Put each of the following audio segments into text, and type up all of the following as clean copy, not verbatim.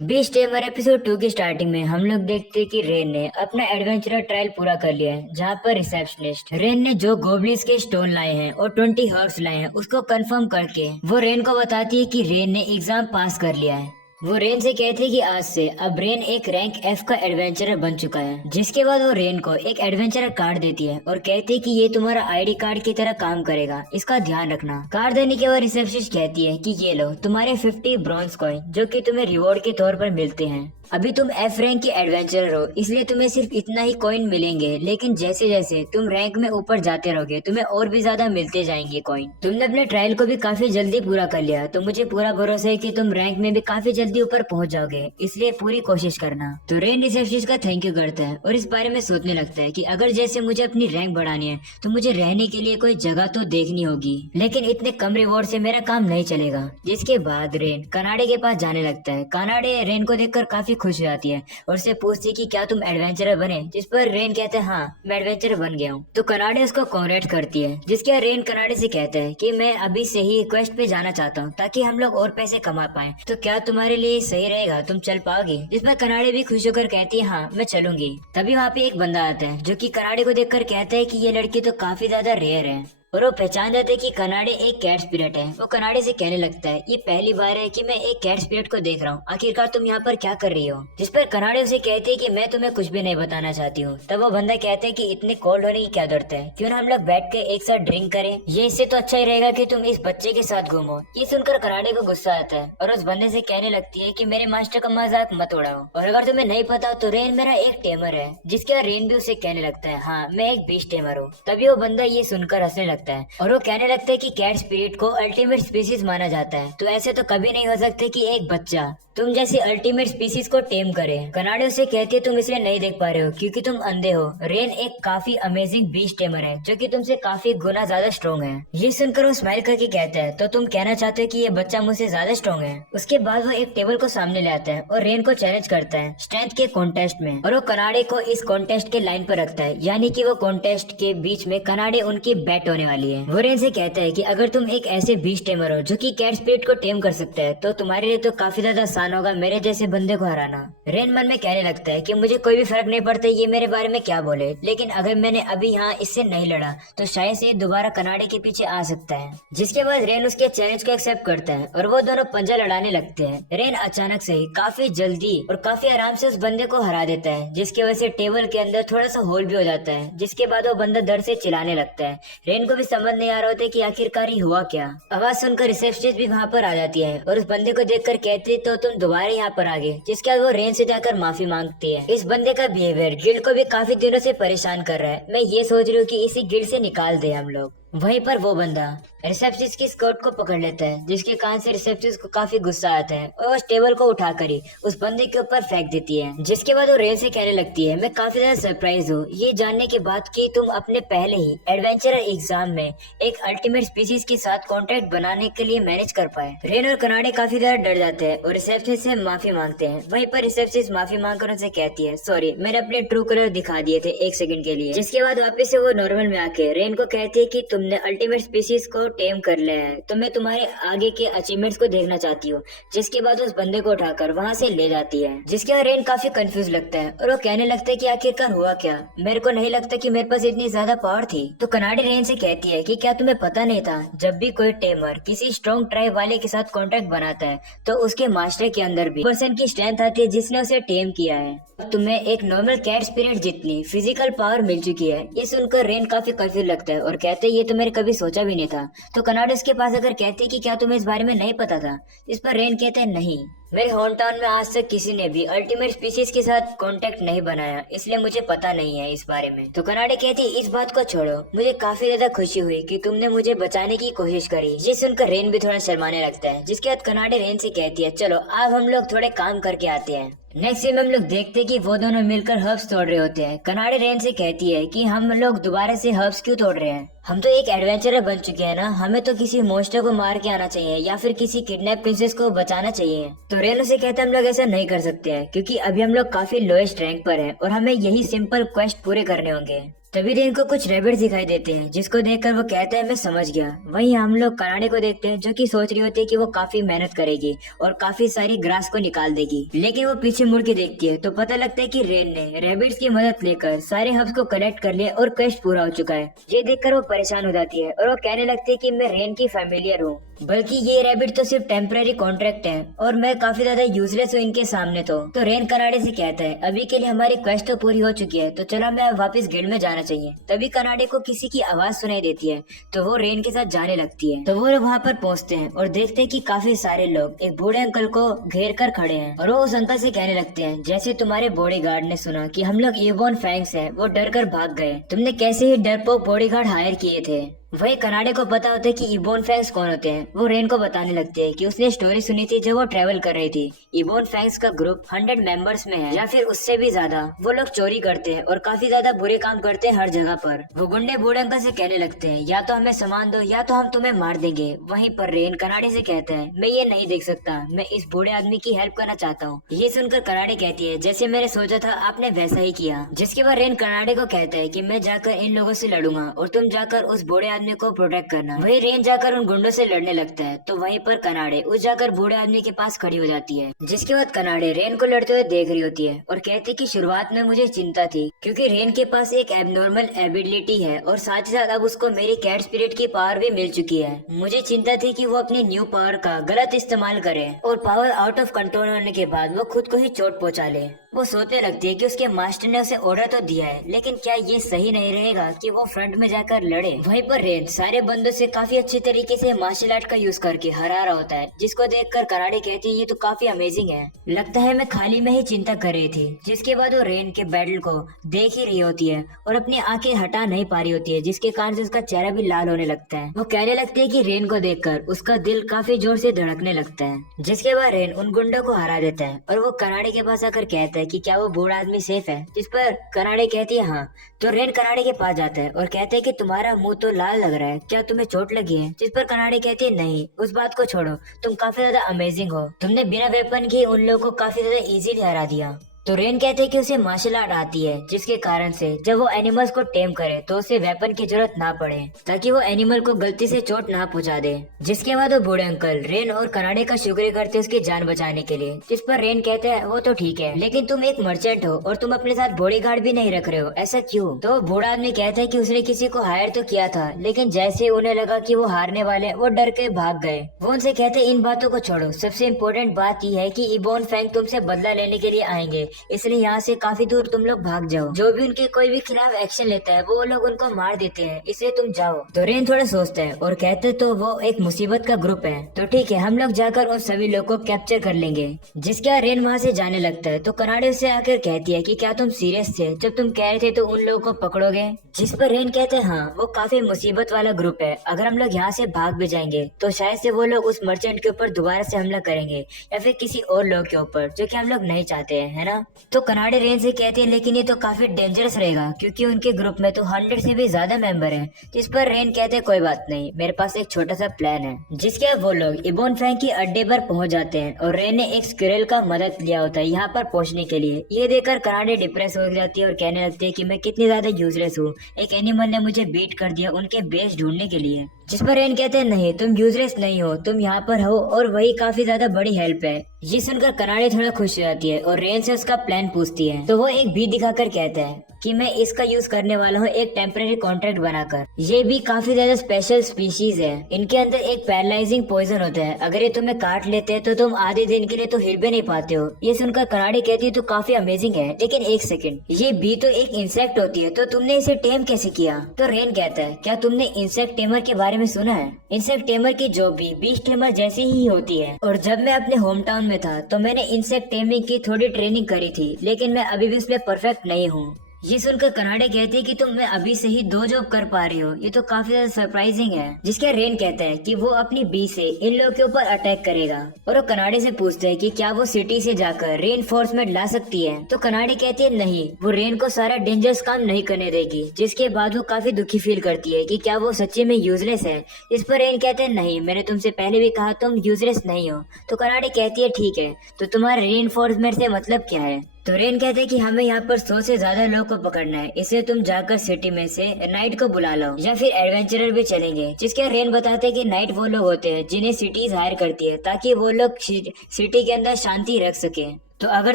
बीच tamer episode 2 की starting में हम लोग देखते हैं कि रेन ने अपना एडवेंचरर ट्रायल पूरा कर लिया है, जहाँ पर रिसेप्शनिस्ट रेन ने जो गोबलिन्स के स्टोन लाए हैं और 20 हर्ब्स लाए हैं उसको कंफर्म करके वो रेन को बताती है कि रेन ने एग्जाम पास कर लिया है। वो रेन से कहती है कि आज से अब रेन एक रैंक F का एडवेंचरर बन चुका है। जिसके बाद वो रेन को एक एडवेंचरर कार्ड देती है और कहती है कि ये तुम्हारा आईडी कार्ड की तरह काम करेगा, इसका ध्यान रखना। कार्ड देने के बाद रिसेप्शनिस्ट कहती है कि ये लो तुम्हारे 50 ब्रॉन्ज कॉइन जो कि तुम्हें रिवॉर्ड के तौर पर मिलते हैं। अभी तुम F रैंक के एडवेंचरर हो, इसलिए तुम्हें सिर्फ इतना ही कॉइन मिलेंगे, लेकिन जैसे जैसे तुम रैंक में ऊपर जाते रहोगे तुम्हें और भी ज्यादा मिलते जाएंगे कॉइन। तुमने अपने ट्रायल को भी काफी जल्दी पूरा कर लिया, तो मुझे पूरा भरोसा है कि तुम रैंक में भी काफी जल्दी ऊपर पहुंच जाओगे, इसलिए पूरी कोशिश करना। तो रेन रिसेप्शनिस्ट का थैंक यू करता है और इस बारे में सोचने लगता है कि अगर जैसे मुझे अपनी रैंक बढ़ानी है तो मुझे रहने के लिए कोई जगह तो देखनी होगी, लेकिन इतने कम रिवॉर्ड से मेरा काम नहीं चलेगा। जिसके बाद रेन कनाडे के पास जाने लगता है। कनाडे रेन को देखकर काफी खुश हो जाती है और उससे पूछती है कि क्या तुम एडवेंचरर बने, जिस पर रेन कहता है हाँ मैं एडवेंचरर बन गया हूँ। तो कनाडे उसको कांग्रेट करती है, जिसके बाद रेन कनाडे से कहता है कि मैं अभी से ही क्वेस्ट पे जाना चाहता हूँ ताकि हम लोग और पैसे कमा पाए, तो क्या तुम्हारे लिए सही रहेगा, तुम चल पाओगी। जिस पर कनाडे भी खुश होकर कहती है हाँ मैं चलूंगी। तभी वहाँ पे एक बंदा आता है जो कि कनाडे को देखकर कहता है कि ये लड़की तो काफी ज्यादा रेयर है और वो पहचान जाते हैं कि कनाडे एक कैट स्पिरिट है। वो कनाडे से कहने लगता है ये पहली बार है कि मैं एक कैट स्पिरिट को देख रहा हूँ, आखिरकार तुम यहाँ पर क्या कर रही हो। जिस पर कनाडे उसे कहते हैं कि मैं तुम्हें कुछ भी नहीं बताना चाहती हूँ। तब वो बंदा कहता है कि इतने कोल्ड होने की क्या जरूरत है, क्यों ना हम लोग बैठ के एक साथ ड्रिंक करें, ये इससे तो अच्छा ही रहेगा कि तुम इस बच्चे के साथ घूमो। ये सुनकर कनाडे को गुस्सा आता है और उस बंदे से कहने लगती है कि मेरे मास्टर का मजाक मत उड़ाओ, और अगर तुम्हें नहीं पता तो रेन मेरा एक टेमर है। जिसके बाद रेन भी उसे कहने लगता है हाँ मैं एक बीच टेमर हूँ। तभी वो बंदा ये सुनकर हंसने लगता है और वो कहने लगता है कि कैट स्पिरिट को अल्टीमेट स्पीसीज माना जाता है, तो ऐसे तो कभी नहीं हो सकते कि एक बच्चा तुम जैसी अल्टीमेट स्पीसीज को टेम करे। कनाडे उसे कहती है तुम इसलिए नहीं देख पा रहे हो क्योंकि तुम अंधे हो। रेन एक काफी अमेजिंग बीच टेमर है जो कि तुमसे काफी गुना ज्यादा स्ट्रॉन्ग है। ये सुनकर वो स्माइल करके कहता है तो तुम कहना चाहते हो कि ये बच्चा मुझसे ज्यादा स्ट्रॉन्ग है। उसके बाद वो एक टेबल को सामने ले आता है और रेन को चैलेंज करता है स्ट्रेंथ के कॉन्टेस्ट में, और वो कनाडे को इस कॉन्टेस्ट के लाइन पर रखता है, यानी कि वो कॉन्टेस्ट के बीच में कनाडे उनकी बैट होने वाली है। वो रेन से कहता है कि अगर तुम एक ऐसे बीच टेमर हो जो कि कैट स्पिरिट को टेम कर सकता है तो तुम्हारे लिए तो काफी ज्यादा आसान होगा मेरे जैसे बंदे को हराना। रेन मन में कहने लगता है कि मुझे कोई भी फर्क नहीं पड़ता ये मेरे बारे में क्या बोले, लेकिन अगर मैंने अभी यहाँ इससे नहीं लड़ा तो शायद से दोबारा कनाडे के पीछे आ सकता है। जिसके बाद रेन उसके चैलेंज को एक्सेप्ट करता है और वो दोनों पंजा लड़ाने लगते हैं। रेन अचानक से ही काफी जल्दी और काफी आराम से उस बंदे को हरा देता है, जिसकी वजह से टेबल के अंदर थोड़ा सा होल भी हो जाता है। जिसके बाद वो बंदा डर से चिल्लाने लगता है। रेन को भी समझ नहीं आ रहा होता कि आखिरकार ही हुआ क्या। आवाज सुनकर रिसेप्शनिस्ट भी वहाँ पर आ जाती है और उस बंदे को देखकर कहती है तो तुम दोबारा यहाँ पर आ गए। जिसके बाद वो रेन से जाकर माफी मांगती है। इस बंदे का बिहेवियर गिल्ड को भी काफी दिनों से परेशान कर रहा है। मैं ये सोच रही हूँ कि इसी गिल्ड से निकाल दे हम लोग। वहीं पर वो बंदा रिसेप्शनिस्ट की स्कर्ट को पकड़ लेता है, जिसके कारण से रिसेप्शनिस्ट को काफी गुस्सा आता है और उस टेबल को उठाकर ही उस बंदे के ऊपर फेंक देती है। जिसके बाद वो रेन से कहने लगती है मैं काफी ज्यादा सरप्राइज हूँ ये जानने के बाद कि तुम अपने पहले ही एडवेंचरर एग्जाम में एक अल्टीमेट स्पीसीज के साथ कॉन्ट्रैक्ट बनाने के लिए मैनेज कर पाए। रेन और कनाडे काफी ज्यादा डर जाते हैं और रिसेप्शनिस्ट से माफी मांगते हैं। वहीं पर रिसेप्शनिस्ट माफी मांगकर उनसे कहती है सॉरी मैंने अपने ट्रू कलर दिखा दिए थे एक सेकंड के लिए। जिसके बाद वापस से वो नॉर्मल में आके रेन को कहती है कि तुमने अल्टीमेट स्पीसीज को टेम कर लिया है, तो मैं तुम्हारे आगे के अचीवमेंट्स को देखना चाहती हूँ। जिसके बाद उस बंदे को उठाकर वहाँ से ले जाती है। जिसके बाद रेन काफी कंफ्यूज लगता है और वो कहने लगता है कि आखिरकार हुआ क्या, मेरे को नहीं लगता कि मेरे पास इतनी ज्यादा पावर थी। तो कनाडे रेन से कहती है कि क्या तुम्हें पता नहीं था जब भी कोई टेमर किसी स्ट्रॉन्ग ट्राइब वाले के साथ कॉन्ट्रैक्ट बनाता है तो उसके मास्टर के अंदर भी पर्सन की स्ट्रेंथ आती है जिसने उसे टेम किया है। तुम्हें एक नॉर्मल कैट स्पिरिट जितनी फिजिकल पावर मिल चुकी है। ये सुनकर रेन काफी कंफ्यूज लगता है और कहते हैं ये तो मैंने कभी सोचा भी नहीं था। तो कनाडा उसके पास अगर कहते कि क्या तुम्हें इस बारे में नहीं पता था। इस पर रेन कहते हैं नहीं, मेरे होम टाउन में आज तक किसी ने भी अल्टीमेट स्पीसीज के साथ कांटेक्ट नहीं बनाया, इसलिए मुझे पता नहीं है इस बारे में। तो कनाडे कहती इस बात को छोड़ो, मुझे काफी ज्यादा खुशी हुई कि तुमने मुझे बचाने की कोशिश करी। ये सुनकर रेन भी थोड़ा शर्माने लगता है। जिसके बाद कनाडे रेन से कहती है चलो अब हम लोग थोड़े काम करके आते हैं। नेक्स्ट सीन में हम लोग देखते हैं कि वो दोनों मिलकर हर्ब्स तोड़ रहे होते हैं। कनाडे रेन से कहती है कि हम लोग दोबारा से हर्ब्स क्यों तोड़ रहे हैं, हम तो एक एडवेंचरर बन चुके हैं ना, हमें तो किसी मोस्टर को मार के आना चाहिए या फिर किसी किडनैप प्रिंसेस को बचाना चाहिए। तो रेन उसे कहता है हम लोग ऐसा नहीं कर सकते हैं क्योंकि अभी हम लोग काफी लोएस्ट रैंक पर हैं और हमें यही सिंपल क्वेस्ट पूरे करने होंगे। तभी रेन को कुछ रैबिट्स दिखाई देते हैं, जिसको देखकर वो कहता है मैं समझ गया। वहीं हम लोग कनाडे को देखते हैं, जो कि सोच रही होती है कि वो काफी मेहनत करेगी और काफी सारी ग्रास को निकाल देगी, लेकिन वो पीछे मुड़ के देखती है तो पता लगता है कि रेन ने रैबिट्स की मदद लेकर सारे हब्स को कलेक्ट कर लिया और क्वेस्ट पूरा हो चुका है। ये देखकर वो परेशान हो जाती है और वो कहने लगती है कि मैं रेन की फैमिलियर हूँ, बल्कि ये रैबिट तो सिर्फ टेम्पररी कॉन्ट्रैक्ट है और मैं काफी ज्यादा यूजलेस हूँ इनके सामने। तो रेन कनाडे से कहता है अभी के लिए हमारी क्वेस्ट तो पूरी हो चुकी है, तो चलो मैं वापस गिल्ड में जाना चाहिए। तभी कनाडे को किसी की आवाज सुनाई देती है, तो वो रेन के साथ जाने लगती है। तो वो लोग वहाँ पर पहुँचते हैं और देखते हैं कि काफी सारे लोग एक बूढ़े अंकल को घेर कर खड़े हैं और वो उस अंकल से कहने लगते हैं जैसे तुम्हारे बॉडीगार्ड ने सुना कि हम लोग इबोन फैंग्स हैं, वो डर कर भाग गए। तुमने कैसे ही डरपोक बॉडीगार्ड हायर किए थे। वही कनाडे को पता होता है कि इबोन फैंग्स कौन होते हैं। वो रेन को बताने लगते हैं कि उसने स्टोरी सुनी थी जब वो ट्रेवल कर रही थी। इबोन फैंग्स का ग्रुप 100 मेंबर्स में है या फिर उससे भी ज्यादा। वो लोग चोरी करते हैं और काफी ज्यादा बुरे काम करते हैं हर जगह पर। वो गुंडे बूढ़े अंकल से कहने लगते हैं या तो हमें सामान दो या तो हम तुम्हें मार देंगे। वहीं पर रेन कनाडे से कहता है मैं ये नहीं देख सकता, मैं इस बूढ़े आदमी की हेल्प करना चाहता हूँ। ये सुनकर कनाडे कहती है जैसे मैंने सोचा था आपने वैसा ही किया। जिसके बाद रेन कनाडे को कहता है कि मैं जाकर इन लोगों से लड़ूंगा और तुम जाकर उस बूढ़े आदमी को प्रोटेक्ट करना। वही रेन जाकर उन गुंडों से लड़ने लगता है, तो वहीं पर कनाडे उस जाकर बूढ़े आदमी के पास खड़ी हो जाती है। जिसके बाद कनाडे रेन को लड़ते हुए देख रही होती है और कहती कि शुरुआत में मुझे चिंता थी क्योंकि रेन के पास एक एबनॉर्मल एबिलिटी है और साथ ही साथ अब उसको मेरी कैट स्पिरिट की पावर भी मिल चुकी है। मुझे चिंता थी कि वो अपनी न्यू पावर का गलत इस्तेमाल करे और पावर आउट ऑफ कंट्रोल होने के बाद वो खुद को ही चोट पहुंचा ले। वो सोचने लगती है कि उसके मास्टर ने उसे ऑर्डर तो दिया है, लेकिन क्या ये सही नहीं रहेगा कि वो फ्रंट में जाकर लड़े। वहीं पर रेन सारे बंदों से काफी अच्छे तरीके से मार्शल आर्ट का यूज करके हरा रहा होता है, जिसको देखकर कनाडे कहती है ये तो काफी अमेजिंग है, लगता है मैं खाली में ही चिंता कर रही थी। जिसके बाद वो रेन के बैटल को देख ही रही होती है और अपनी आंखें हटा नहीं पा रही होती है, जिसके कारण से उसका चेहरा भी लाल होने लगता है। वो कहने लगती है कि रेन को देखकर उसका दिल काफी जोर से धड़कने लगता है। जिसके बाद रेन उन गुंडों को हरा देता है और वो कनाडे के पास आकर कहता है कि क्या वो बूढ़ा आदमी सेफ है। जिस पर कनाडे कहती है हाँ। तो रेन कनाडे के पास जाता है और कहता है कि तुम्हारा मुंह तो लाल लग रहा है, क्या तुम्हें चोट लगी है। जिस पर कनाडे कहती है नहीं, उस बात को छोड़ो, तुम काफी ज्यादा अमेजिंग हो, तुमने बिना वेपन के उन लोगों को काफी ज्यादा इजीली हरा दिया। तो रेन कहते हैं कि उसे मार्शल आर्ट आती है, जिसके कारण से जब वो एनिमल्स को टेम करे तो उसे वेपन की जरूरत ना पड़े, ताकि वो एनिमल को गलती से चोट ना पहुंचा दे। जिसके बाद वो बूढ़े अंकल रेन और कनाडे का शुक्रिया करते उसकी जान बचाने के लिए। जिस पर रेन कहते हैं वो तो ठीक है, लेकिन तुम एक मर्चेंट हो और तुम अपने साथ बॉडीगार्ड भी नहीं रख रहे हो, ऐसा क्यों। तो बूढ़ा आदमी कहता है कि उसने किसी को हायर तो किया था, लेकिन जैसे उन्हें लगा कि वो हारने वाले, वो डर के भाग गए। वो उनसे कहते हैं इन बातों को छोड़ो, सबसे इम्पोर्टेंट बात यह है कि इबोन फैंग तुमसे बदला लेने के लिए आएंगे, इसलिए यहाँ से काफी दूर तुम लोग भाग जाओ। जो भी उनके कोई भी खिलाफ एक्शन लेता है वो लोग उनको मार देते हैं, इसलिए तुम जाओ। तो रेन थोड़ा सोचता है और कहते तो वो एक मुसीबत का ग्रुप है, तो ठीक है हम लोग जाकर उन सभी लोग को कैप्चर कर लेंगे। जिसके रेन वहाँ से जाने लगता है तो कनाडे से आकर कहती है कि क्या तुम सीरियस थे जब तुम कह रहे थे तो उन लोगों को पकड़ोगे। जिस पर रेन कहते हैं हाँ, वो काफी मुसीबत वाला ग्रुप है, अगर हम लोग यहाँ से भाग भी जाएंगे तो शायद से वो लोग उस मर्चेंट के ऊपर दोबारा से हमला करेंगे या फिर किसी और लोग के ऊपर, जो कि हम लोग नहीं चाहते हैं, है ना। तो कनाडे रेन से कहते हैं लेकिन ये तो काफी डेंजरस रहेगा क्योंकि उनके ग्रुप में तो 100 से भी ज्यादा मेंबर हैं। जिस पर रेन कहते हैं कोई बात नहीं, मेरे पास एक छोटा सा प्लान है। जिसके बाद वो लोग इबोन फैंग की अड्डे पर पहुंच जाते हैं और रेन ने एक स्क्विरल का मदद लिया होता है यहाँ पर पहुंचने के लिए। ये देखकर कनाडे डिप्रेस हो जाती है और कहने लगती है कि मैं कितनी ज्यादा यूजलेस हूँ, एक एनिमल ने मुझे बीट कर दिया उनके बेस ढूंढने के लिए। जिस पर रेन कहते हैं नहीं, तुम यूजलेस नहीं हो, तुम यहाँ पर हो और वही काफी ज्यादा बड़ी हेल्प है। ये सुनकर कनाडे थोड़ा खुश हो जाती है और रेन से उसका प्लान पूछती है। तो वो एक बी दिखाकर कहता है कि मैं इसका यूज करने वाला हूँ एक टेम्पररी कॉन्ट्रैक्ट बनाकर। ये भी काफी ज्यादा स्पेशल स्पीशीज है, इनके अंदर एक पैरालाइजिंग पॉइजन होता है, अगर ये तुम्हें काट लेते हैं तो तुम आधे दिन के लिए तो हिल भी नहीं पाते हो। ये सुनकर कनाडे कहती है तो काफी अमेजिंग है, लेकिन एक सेकंड, ये बी तो एक इंसेक्ट होती है, तो तुमने इसे टेम कैसे किया। तो रेन कहता है क्या तुमने इंसेक्ट टेमर के बारे में सुना है। इंसेक्ट टेमर की जॉब भी बीस्ट टेमर जैसी ही होती है, और जब मैं अपने होम टाउन में था तो मैंने इंसेक्ट टेमिंग की थोड़ी ट्रेनिंग करी थी, लेकिन मैं अभी भी उसमें परफेक्ट नहीं हूँ। ये सुनकर कनाडे कहती है कि तुम मैं अभी से ही 2 जॉब कर पा रही हो, ये तो काफी ज्यादा सरप्राइजिंग है। जिसके रेन कहता है कि वो अपनी बी से इन लोगों के ऊपर अटैक करेगा, और वो कनाडे से पूछता है कि क्या वो सिटी से जाकर रेनफोर्समेंट ला सकती है। तो कनाडे कहती है नहीं, वो रेन को सारा डेंजरस काम नहीं करने देगी। जिसके बाद वो काफी दुखी फील करती है कि क्या वो सच्ची में यूजलेस है। इस पर रेन कहते हैं नहीं, मैंने तुमसे पहले भी कहा तुम यूजलेस नहीं हो। तो कनाडे कहती है ठीक है, तो तुम्हारे रेनफोर्समेंट से मतलब क्या है। तो रेन कहते हैं कि हमें यहाँ पर 100 से ज्यादा लोगों को पकड़ना है, इसलिए तुम जाकर सिटी में से नाइट को बुला लो या फिर एडवेंचरर भी चलेंगे। जिसके रेन बताते हैं कि नाइट वो लोग होते हैं जिन्हें सिटीज हायर करती है ताकि वो लोग सिटी के अंदर शांति रख सके। तो अगर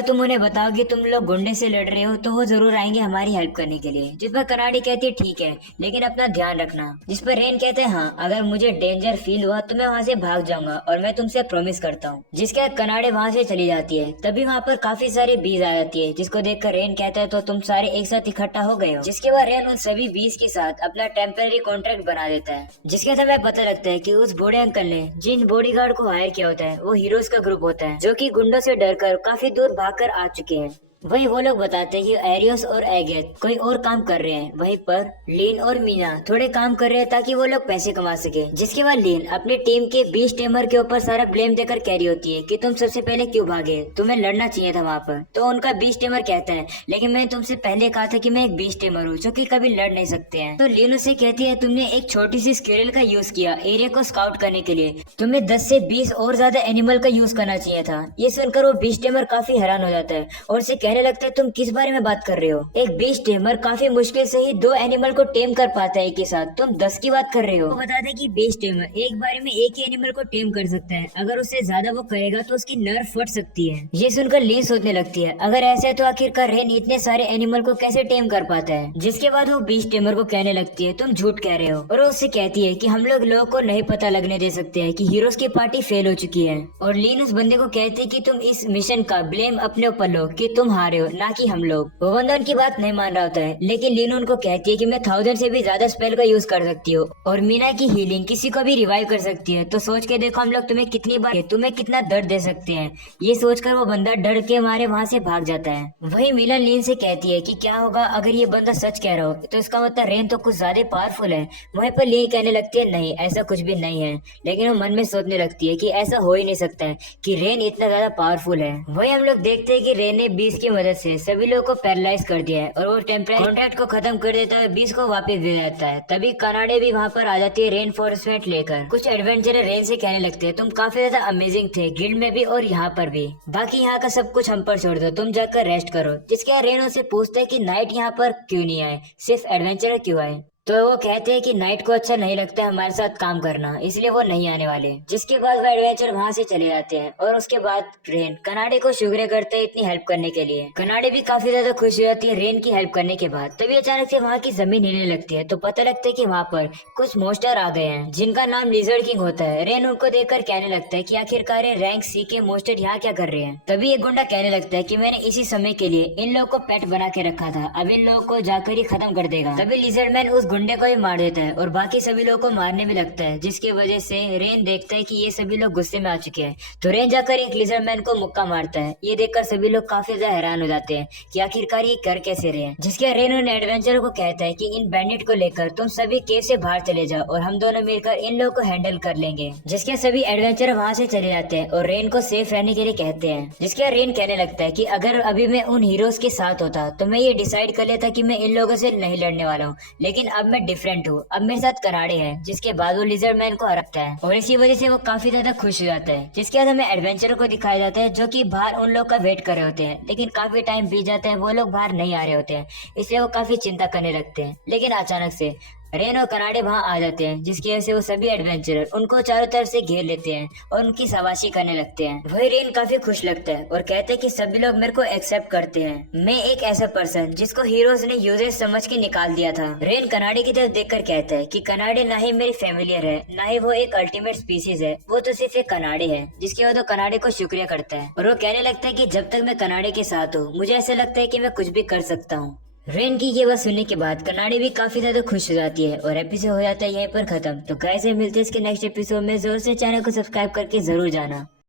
तुम उन्हें बताओ कि तुम लोग गुंडे से लड़ रहे हो तो वो जरूर आएंगे हमारी हेल्प करने के लिए। जिस पर कनाडी कहती है ठीक है, लेकिन अपना ध्यान रखना। जिस पर रेन कहते हैं हाँ, अगर मुझे डेंजर फील हुआ तो मैं वहाँ से भाग जाऊंगा और मैं तुमसे प्रॉमिस करता हूँ। जिसके बाद कनाडे वहाँ से चली जाती है। तभी वहाँ पर काफी सारी बीज आ जाती है, जिसको देखकर रेन कहता है तो तुम सारे एक साथ इकट्ठा हो गए हो। जिसके बाद रेन उन सभी बीज के साथ अपना टेम्पररी कॉन्ट्रैक्ट बना देता है। जिसके बाद हमें पता लगता है कि उस बूढ़े अंकल ने जिन बॉडीगार्ड को हायर किया होता है वो हीरोज का ग्रुप होता है, जो कि गुंडों से डरकर काफी दूर भागकर आ चुके हैं। वही वो लोग बताते हैं कि एरियस और एगेथ कोई और काम कर रहे हैं, वहीं पर लीन और मीना थोड़े काम कर रहे हैं ताकि वो लोग पैसे कमा सके। जिसके बाद लीन अपनी टीम के 20 टेमर के ऊपर सारा ब्लेम देकर कह रही होती है कि तुम सबसे पहले क्यों भागे, तुम्हें लड़ना चाहिए था वहाँ पर। तो उनका 20 टेमर कहता है लेकिन मैंने तुमसे पहले कहा था कि मैं एक 20 टेमर हूँ जो कि कभी लड़ नहीं सकते हैं। तो लीन उसे कहती है तुमने एक छोटी सी स्क्विरल का यूज किया एरिया को स्काउट करने के लिए, तुम्हें 10 से 20 और ज्यादा एनिमल का यूज करना चाहिए था। ये सुनकर वो 20 टेमर काफी हैरान हो जाता है और उसे कहने लगता है तुम किस बारे में बात कर रहे हो, एक 20 टेमर काफी मुश्किल से ही 2 एनिमल को टेम कर पाता है एक ही साथ, तुम 10 की बात कर रहे हो। वो बताते हैं कि 20 टेमर एक बारे में एक ही एनिमल को टेम कर सकता है, अगर उससे ज्यादा वो करेगा तो उसकी नर्व फट सकती है। ये सुनकर लीन सोचने लगती है अगर ऐसा है तो आखिरकार रेन इतने सारे एनिमल को कैसे टेम कर पाता है। जिसके बाद वो 20 टेमर को कहने लगती है तुम झूठ कह रहे हो, और वो उससे कहती है कि हम लोगों को नहीं पता लगने दे सकते हैं कि हीरोज की पार्टी फेल हो चुकी है। और लीन उस बंदे को कहती है कि तुम इस मिशन का ब्लेम अपने ऊपर लो कि तुम हारे हो ना कि हम लोग। वो बंदा उनकी बात नहीं मान रहा होता है, लेकिन लीन उनको कहती है कि मैं 1000 से भी ज्यादा स्पेल का यूज कर सकती हूँ और मीना की हीलिंग किसी को भी रिवाइव कर सकती है। तो सोच के देखो हम लोग तुम्हें कितनी बार तुम्हें कितना दर्द दे सकते हैं। ये सोचकर वो बंदा डर के मारे वहाँ से भाग जाता है। वही मीना लीन से कहती है कि क्या होगा अगर ये बंदा सच कह रहा हो, तो इसका मतलब रेन तो कुछ ज्यादा पावरफुल है। वहीं पर लीन कहने लगती है नहीं ऐसा कुछ भी नहीं है, लेकिन वो मन में सोचने लगती है कि ऐसा हो ही नहीं सकता है कि रेन इतना ज्यादा पावरफुल है। वही हम लोग देखते हैं कि रेन ने 20 की मदद से सभी लोगों को पैरालाइज कर दिया है और वो टेम्परेरी कॉन्ट्रैक्ट को खत्म कर देता है, 20 को वापस दे देता है। तभी कनाडे भी वहाँ पर आ जाती है रेनफोर्समेंट लेकर। कुछ एडवेंचरर रेन से कहने लगते हैं तुम काफी ज्यादा अमेजिंग थे गिल्ड में भी और यहाँ पर भी, बाकी यहाँ का सब कुछ हम पर छोड़ दो, तुम जाकर रेस्ट करो। जिसके रेन उनसे पूछता है कि नाइट यहाँ पर क्यों नहीं आए, सिर्फ एडवेंचरर क्यों आए। तो वो कहते हैं कि नाइट को अच्छा नहीं लगता हमारे साथ काम करना, इसलिए वो नहीं आने वाले। जिसके बाद वो एडवेंचर वहाँ से चले जाते हैं और उसके बाद रेन कनाडे को शुक्रिया करते हैं इतनी हेल्प करने के लिए। कनाडे भी काफी ज्यादा खुश हो जाती है रेन की हेल्प करने के बाद। तभी अचानक से वहाँ की जमीन हिलने लगती है, तो पता लगता है कि वहाँ पर कुछ मोस्टर आ गए हैं जिनका नाम लिजर्ड किंग होता है। रेन उनको देखकर कहने लगता है कि आखिरकार रैंक सी के मोस्टर यहाँ क्या कर रहे हैं। तभी एक गुंडा कहने लगता है कि मैंने इसी समय के लिए इन लोगों को पेट बना के रखा था, अब इन लोगों को जाकर ही खत्म कर देगा। तभी लिजर्ड मैन उस गुंडे को ही मार देता है और बाकी सभी लोगों को मारने भी लगता है, जिसकी वजह से रेन देखता है कि ये सभी लोग गुस्से में आ चुके हैं। तो रेन जाकर एक लिजर्ड मैन को मुक्का मारता है। ये देखकर सभी लोग काफी ज्यादा हैरान हो जाते हैं कि आखिरकार ये कर कैसे रहे हैं। जिसके रेन उन एडवेंचर को कहता है कि इन बैंडिट को लेकर तुम सभी केव से बाहर चले जाओ और हम दोनों मिलकर इन लोगों को हैंडल कर लेंगे। जिसके सभी एडवेंचर वहाँ से चले जाते हैं और रेन को सेफ रहने के लिए कहते हैं। जिसके रेन कहने लगता है कि अगर अभी मैं उन हीरोज के साथ होता तो मैं ये डिसाइड कर लेता कि मैं इन लोगों से नहीं लड़ने वाला हूँ, लेकिन अब मैं डिफरेंट हूँ, अब मेरे साथ कनाडे हैं। जिसके बाद वो लिजर्ड मैन को हराता है और इसी वजह से वो काफी ज्यादा खुश हो जाता है। जिसके बाद हमें एडवेंचर को दिखाया जाता है जो कि बाहर उन लोग का वेट कर रहे होते हैं, लेकिन काफी टाइम बीत जाता है, वो लोग बाहर नहीं आ रहे होते हैं, इसलिए वो काफी चिंता करने लगते हैं। लेकिन अचानक से रेन और कनाडे वहाँ आ जाते हैं, जिसकी वजह से वो सभी एडवेंचरर उनको चारों तरफ से घेर लेते हैं और उनकी शाबाशी करने लगते हैं। वही रेन काफी खुश लगता है और कहते हैं कि सभी लोग मेरे को एक्सेप्ट करते हैं, मैं एक ऐसा पर्सन जिसको हीरोज ने यूजर्स समझ के निकाल दिया था। रेन कनाडे की तरफ देखकर कहता है कि कनाडे ना ही मेरी फैमिलियर है, ना ही वो एक अल्टीमेट स्पीसीज है, वो तो सिर्फ एक कनाडे है। जिसके बाद वो कनाडे को शुक्रिया करता है और वो कहने लगता है कि जब तक मैं कनाडे के साथ हूँ मुझे ऐसा लगता है कि मैं कुछ भी कर सकता हूँ। रेन की ये बात सुनने के बाद कनाडे भी काफी ज्यादा खुश हो जाती है और एपिसोड हो जाता है यहीं पर खत्म। तो गाइस मिलते हैं इसके नेक्स्ट एपिसोड में, जोर से चैनल को सब्सक्राइब करके जरूर जाना।